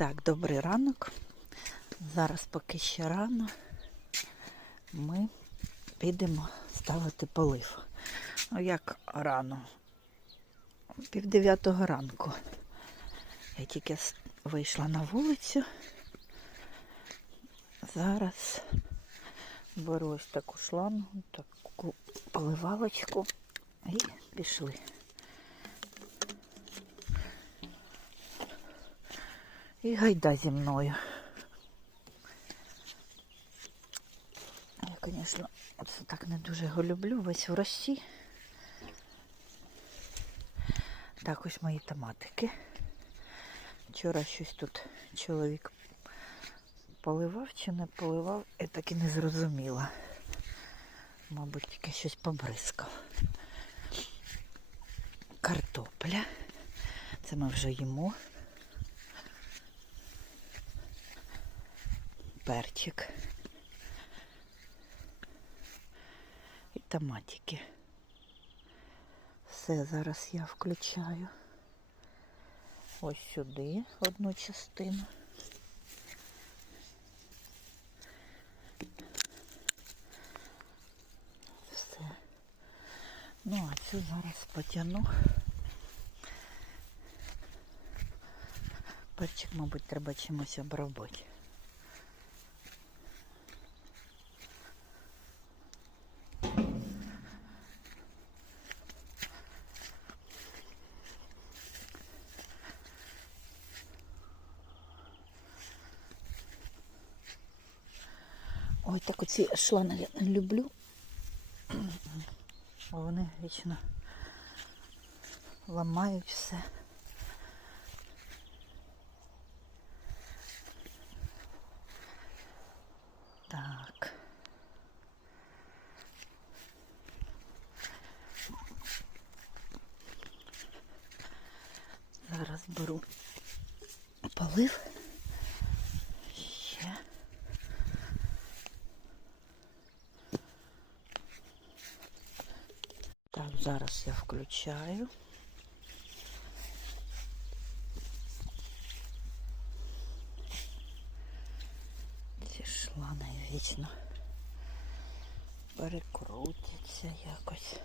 Так, добрий ранок. Зараз поки ще рано ми підемо ставити полив. Ну як рано? Пів дев'ятого ранку. Я тільки вийшла на вулицю. Зараз беру ось таку шлангу, таку поливалочку і пішли. І гайда зі мною. Я, звісно, це так не дуже його люблю, весь в росі. Так, ось мої томатики. Вчора щось тут чоловік поливав чи не поливав, я так і не зрозуміла. Мабуть, тільки щось побризкав. Картопля. Це ми вже їмо. Перчик і томатики. Все, зараз я включаю ось сюди одну частину. Все. Ну, а цю зараз потягну. Перчик, мабуть, треба чимось обробити. Ой, так оці шлани я люблю. Бо вони вічно ламають все. Так. Зараз беру полив. Ще. Так, зараз я включаю. Ці шлани вічно перекрутяться якось.